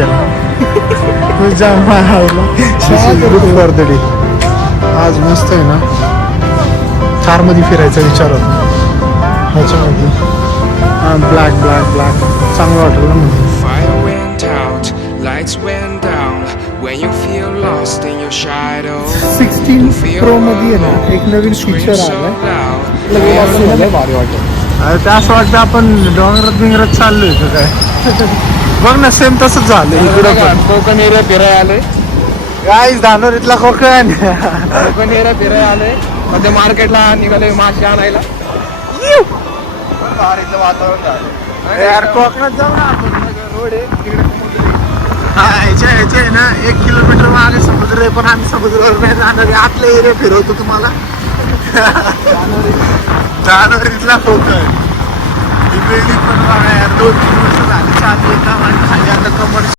केला तुझ्या मायला बर्थडे आज मस्त आहे ना कारमध्ये फिरायचा विचार होता ह्याच्यामध्ये ब्लॅक ब्लॅक ब्लॅक चांगलं वाटेल ना म्हणजे Fire went out, lights went down. When you feel lost in your shadow. 16 Pro मध्ये आहे ना एक नवीन फीचर आलाय भारी वाटत ते असं वाटतं आपण डोंगरात चाललोय का काय बघ ना सेम तसंच झालं इकडं पण कोकण एरिया फिरायला आलोय गाईस धानोरीतला कोकण कोकण एरिया फिरायला आलोय मध्ये मार्केटला निघालोय मासे आणायला भारीचं वातावरण झालं यार कोकणात जाऊ ना आपण रोड आहे तिकडे समुद्र आहे. ह्याचे ना 1 किलोमीटर मागे समुद्र आहे पण आम्ही समुद्रावर नाही जाणार आहे आतला एरिया फिरवतो तुम्हाला धानोरीतला कोकण ही बिल्डिंग पण बघा यार 2-3 वर्ष झाली चालू आहे काम आणि खाली आता कमर